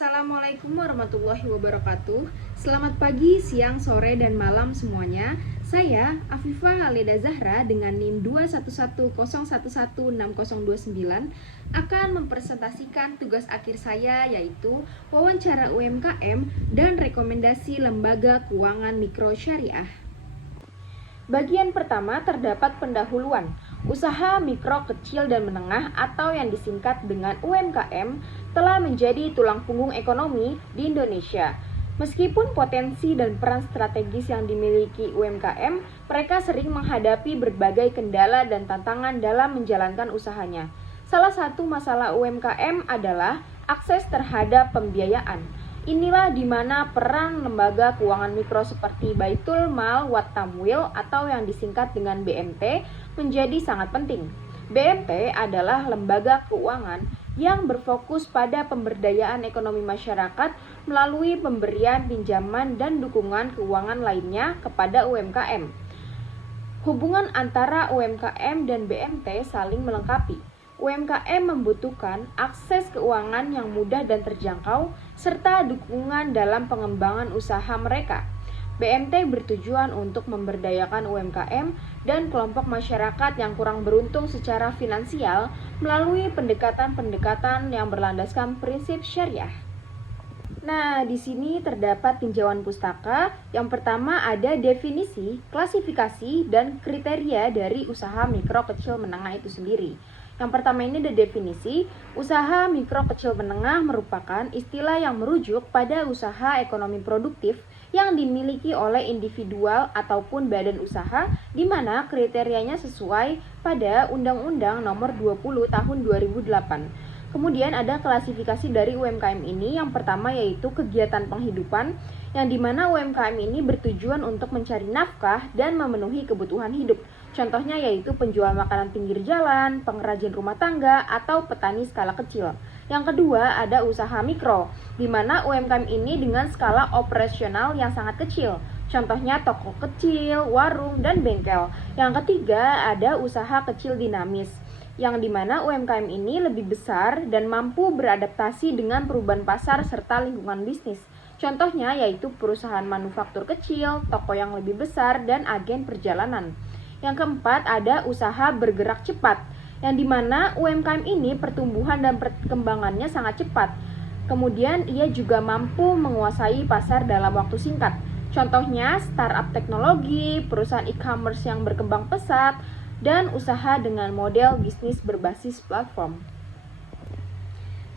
Assalamualaikum warahmatullahi wabarakatuh. Selamat pagi, siang, sore, dan malam semuanya. Saya Afifah Halida Zahra dengan NIM 211011629 akan mempresentasikan tugas akhir saya, yaitu wawancara UMKM dan rekomendasi lembaga keuangan mikro syariah. Bagian pertama terdapat pendahuluan. Usaha mikro, kecil, dan menengah atau yang disingkat dengan UMKM telah menjadi tulang punggung ekonomi di Indonesia. Meskipun potensi dan peran strategis yang dimiliki UMKM, mereka sering menghadapi berbagai kendala dan tantangan dalam menjalankan usahanya. Salah satu masalah UMKM adalah akses terhadap pembiayaan. Inilah di mana peran lembaga keuangan mikro seperti Baitul Mal wat Tamwil atau yang disingkat dengan BMT menjadi sangat penting. BMT adalah lembaga keuangan yang berfokus pada pemberdayaan ekonomi masyarakat melalui pemberian pinjaman dan dukungan keuangan lainnya kepada UMKM. Hubungan antara UMKM dan BMT saling melengkapi. UMKM membutuhkan akses keuangan yang mudah dan terjangkau, serta dukungan dalam pengembangan usaha mereka. BMT bertujuan untuk memberdayakan UMKM dan kelompok masyarakat yang kurang beruntung secara finansial melalui pendekatan-pendekatan yang berlandaskan prinsip syariah. Nah, di sini terdapat tinjauan pustaka. Yang pertama ada definisi, klasifikasi, dan kriteria dari usaha mikro kecil menengah itu sendiri. Yang pertama ini ada definisi. Usaha mikro kecil menengah merupakan istilah yang merujuk pada usaha ekonomi produktif yang dimiliki oleh individual ataupun badan usaha di mana kriterianya sesuai pada Undang-Undang Nomor 20 Tahun 2008. Kemudian ada klasifikasi dari UMKM ini. Yang pertama yaitu kegiatan penghidupan, yang dimana UMKM ini bertujuan untuk mencari nafkah dan memenuhi kebutuhan hidup. Contohnya yaitu penjual makanan pinggir jalan, pengrajin rumah tangga, atau petani skala kecil. Yang kedua ada usaha mikro, di mana UMKM ini dengan skala operasional yang sangat kecil. Contohnya toko kecil, warung, dan bengkel. Yang ketiga ada usaha kecil dinamis, yang dimana UMKM ini lebih besar dan mampu beradaptasi dengan perubahan pasar serta lingkungan bisnis. Contohnya yaitu perusahaan manufaktur kecil, toko yang lebih besar, dan agen perjalanan. Yang keempat ada usaha bergerak cepat, yang dimana UMKM ini pertumbuhan dan perkembangannya sangat cepat. Kemudian ia juga mampu menguasai pasar dalam waktu singkat. Contohnya startup teknologi, perusahaan e-commerce yang berkembang pesat, dan usaha dengan model bisnis berbasis platform.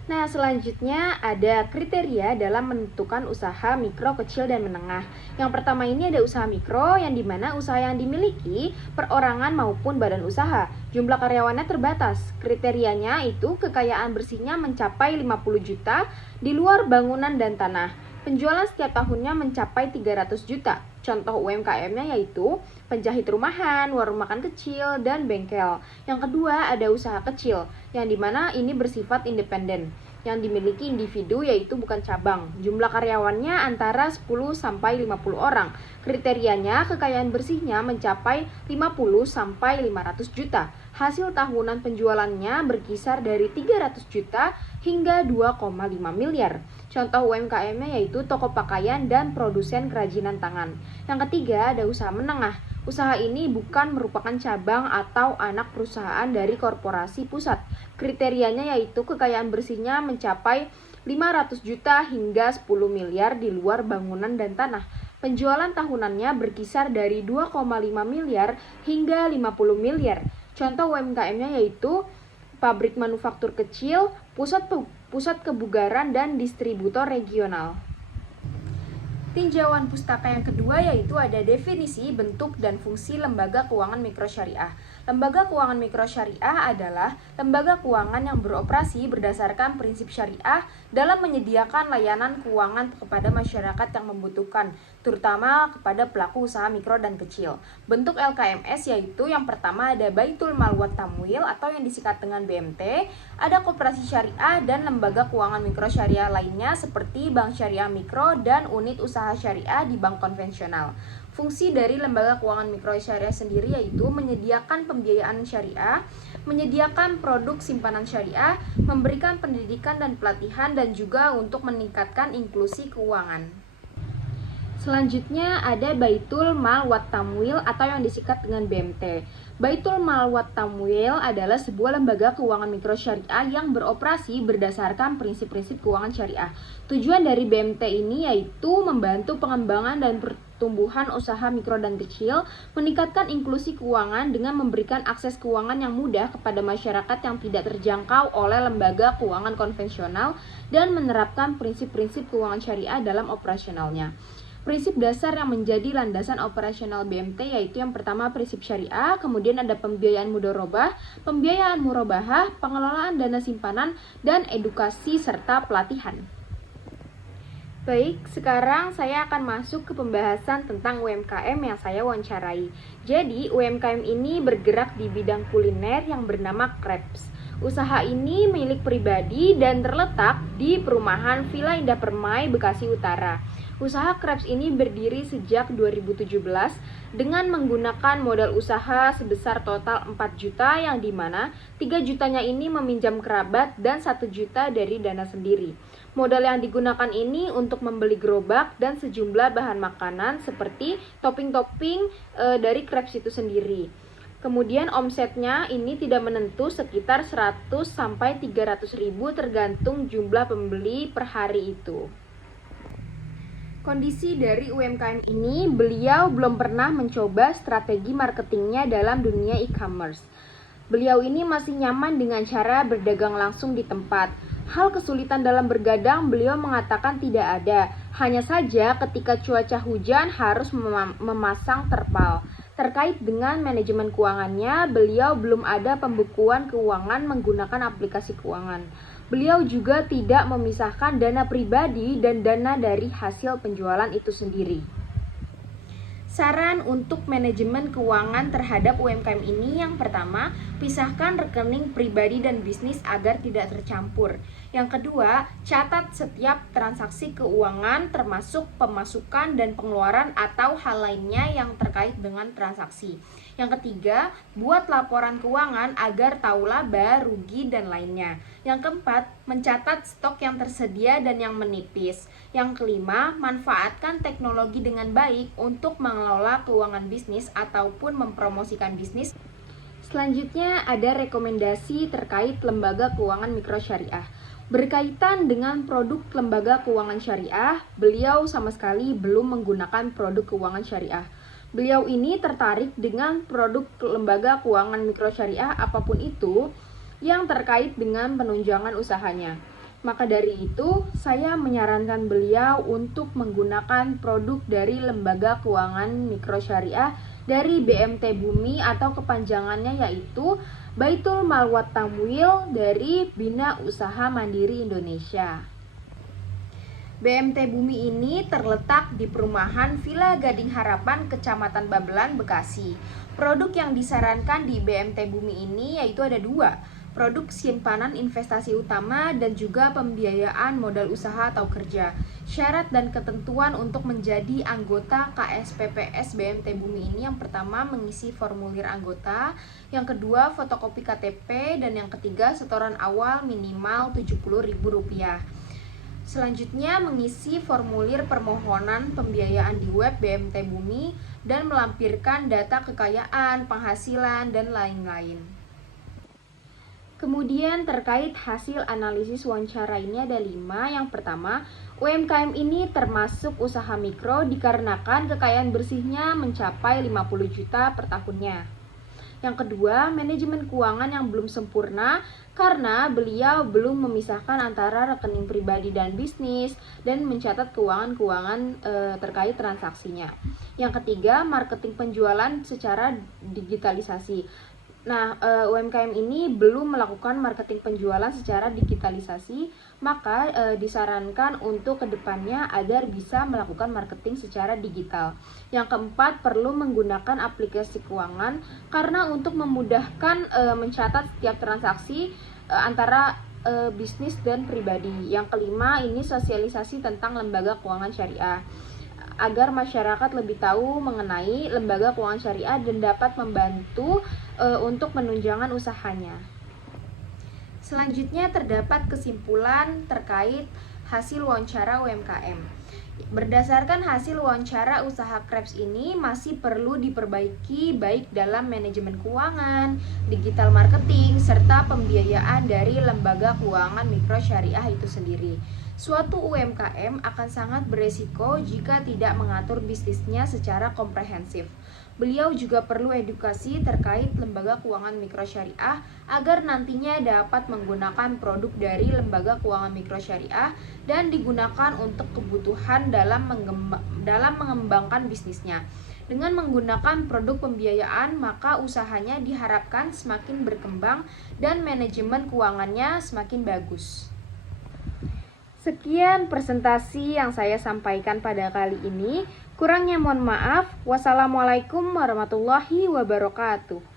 Nah, selanjutnya ada kriteria dalam menentukan usaha mikro, kecil, dan menengah. Yang pertama ini ada usaha mikro, yang dimana usaha yang dimiliki perorangan maupun badan usaha. Jumlah karyawannya terbatas. Kriterianya itu kekayaan bersihnya mencapai 50 juta di luar bangunan dan tanah. Penjualan setiap tahunnya mencapai 300 juta. Contoh UMKM-nya yaitu penjahit rumahan, warung makan kecil, dan bengkel. Yang kedua ada usaha kecil, yang dimana ini bersifat independen, yang dimiliki individu yaitu bukan cabang. Jumlah karyawannya antara 10 sampai 50 orang. Kriterianya kekayaan bersihnya mencapai 50 sampai 500 juta. Hasil tahunan penjualannya berkisar dari 300 juta hingga 2,5 miliar. Contoh UMKM-nya yaitu toko pakaian dan produsen kerajinan tangan. Yang ketiga ada usaha menengah. Usaha ini bukan merupakan cabang atau anak perusahaan dari korporasi pusat. Kriterianya yaitu kekayaan bersihnya mencapai 500 juta hingga 10 miliar di luar bangunan dan tanah. Penjualan tahunannya berkisar dari 2,5 miliar hingga 50 miliar. Contoh UMKM-nya yaitu pabrik manufaktur kecil, pusat kebugaran, dan distributor regional. Tinjauan pustaka yang kedua yaitu ada definisi, bentuk, dan fungsi lembaga keuangan mikro syariah. Lembaga keuangan mikro syariah adalah lembaga keuangan yang beroperasi berdasarkan prinsip syariah dalam menyediakan layanan keuangan kepada masyarakat yang membutuhkan, terutama kepada pelaku usaha mikro dan kecil. Bentuk LKMS yaitu yang pertama ada Baitul Mal wat Tamwil atau yang disingkat dengan BMT, ada koperasi syariah dan lembaga keuangan mikro syariah lainnya seperti bank syariah mikro dan unit usaha syariah di bank konvensional. Fungsi dari lembaga keuangan mikro syariah sendiri yaitu menyediakan pembiayaan syariah, menyediakan produk simpanan syariah, memberikan pendidikan dan pelatihan, dan juga untuk meningkatkan inklusi keuangan. Selanjutnya ada Baitul Mal wat Tamwil atau yang disingkat dengan BMT. Baitul Mal wat Tamwil adalah sebuah lembaga keuangan mikro syariah yang beroperasi berdasarkan prinsip-prinsip keuangan syariah. Tujuan dari BMT ini yaitu membantu pengembangan dan pertumbuhan usaha mikro dan kecil, meningkatkan inklusi keuangan dengan memberikan akses keuangan yang mudah kepada masyarakat yang tidak terjangkau oleh lembaga keuangan konvensional, dan menerapkan prinsip-prinsip keuangan syariah dalam operasionalnya. Prinsip dasar yang menjadi landasan operasional BMT yaitu yang pertama prinsip syariah, kemudian ada pembiayaan mudharabah, pembiayaan murabahah, pengelolaan dana simpanan, dan edukasi serta pelatihan. Baik, sekarang saya akan masuk ke pembahasan tentang UMKM yang saya wawancarai. Jadi, UMKM ini bergerak di bidang kuliner yang bernama Crepes. Usaha ini milik pribadi dan terletak di perumahan Villa Indah Permai, Bekasi Utara. Usaha Crepes ini berdiri sejak 2017 dengan menggunakan modal usaha sebesar total 4 juta yang dimana 3 jutanya ini meminjam kerabat dan 1 juta dari dana sendiri. Modal yang digunakan ini untuk membeli gerobak dan sejumlah bahan makanan seperti topping-topping dari crepes itu sendiri. Kemudian omsetnya ini tidak menentu, sekitar 100 sampai 300 ribu tergantung jumlah pembeli per hari itu. Kondisi dari UMKM ini, beliau belum pernah mencoba strategi marketingnya dalam dunia e-commerce. Beliau ini masih nyaman dengan cara berdagang langsung di tempat. Hal kesulitan dalam bergadang beliau mengatakan tidak ada. Hanya saja ketika cuaca hujan harus memasang terpal. Terkait dengan manajemen keuangannya, beliau belum ada pembukuan keuangan menggunakan aplikasi keuangan. Beliau juga tidak memisahkan dana pribadi dan dana dari hasil penjualan itu sendiri. Saran untuk manajemen keuangan terhadap UMKM ini yang pertama, pisahkan rekening pribadi dan bisnis agar tidak tercampur. Yang kedua, catat setiap transaksi keuangan termasuk pemasukan dan pengeluaran atau hal lainnya yang terkait dengan transaksi. Yang ketiga, buat laporan keuangan agar tahu laba, rugi, dan lainnya. Yang keempat, mencatat stok yang tersedia dan yang menipis. Yang kelima, manfaatkan teknologi dengan baik untuk mengelola keuangan bisnis ataupun mempromosikan bisnis. Selanjutnya ada rekomendasi terkait lembaga keuangan mikro syariah. Berkaitan dengan produk lembaga keuangan syariah, beliau sama sekali belum menggunakan produk keuangan syariah. Beliau ini tertarik dengan produk lembaga keuangan mikro syariah apapun itu yang terkait dengan penunjangan usahanya. Maka dari itu, saya menyarankan beliau untuk menggunakan produk dari lembaga keuangan mikro syariah dari BMT Bumi atau kepanjangannya yaitu Baitul Mal wat Tamwil dari Bina Usaha Mandiri Indonesia. BMT Bumi ini terletak di perumahan Villa Gading Harapan, Kecamatan Babelan, Bekasi. Produk yang disarankan di BMT Bumi ini yaitu ada dua, produk simpanan investasi utama dan juga pembiayaan modal usaha atau kerja. Syarat dan ketentuan untuk menjadi anggota KSPPS BMT Bumi ini yang pertama mengisi formulir anggota, yang kedua fotokopi KTP, dan yang ketiga setoran awal minimal Rp70.000. Selanjutnya mengisi formulir permohonan pembiayaan di web BMT Bumi dan melampirkan data kekayaan, penghasilan, dan lain-lain. Kemudian terkait hasil analisis wawancara ini ada 5. Yang pertama, UMKM ini termasuk usaha mikro dikarenakan kekayaan bersihnya mencapai 50 juta per tahunnya. Yang kedua, manajemen keuangan yang belum sempurna karena beliau belum memisahkan antara rekening pribadi dan bisnis dan mencatat keuangan-keuangan terkait transaksinya. Yang ketiga, marketing penjualan secara digitalisasi. Nah, UMKM ini belum melakukan marketing penjualan secara digitalisasi, maka disarankan untuk kedepannya agar bisa melakukan marketing secara digital. Yang keempat, perlu menggunakan aplikasi keuangan karena untuk memudahkan mencatat setiap transaksi antara bisnis dan pribadi. Yang kelima, ini sosialisasi tentang lembaga keuangan syariah. agar masyarakat lebih tahu mengenai lembaga keuangan syariah dan dapat membantu untuk menunjang usahanya. Selanjutnya terdapat kesimpulan terkait hasil wawancara UMKM. Berdasarkan hasil wawancara usaha Krebs ini masih perlu diperbaiki baik dalam manajemen keuangan, digital marketing, serta pembiayaan dari lembaga keuangan mikro syariah itu sendiri. Suatu UMKM akan sangat beresiko jika tidak mengatur bisnisnya secara komprehensif. Beliau juga perlu edukasi terkait lembaga keuangan mikro syariah agar nantinya dapat menggunakan produk dari lembaga keuangan mikro syariah dan digunakan untuk kebutuhan dalam mengembangkan bisnisnya. Dengan menggunakan produk pembiayaan, maka usahanya diharapkan semakin berkembang dan manajemen keuangannya semakin bagus. Sekian presentasi yang saya sampaikan pada kali ini. Kurangnya mohon maaf. Wassalamualaikum warahmatullahi wabarakatuh.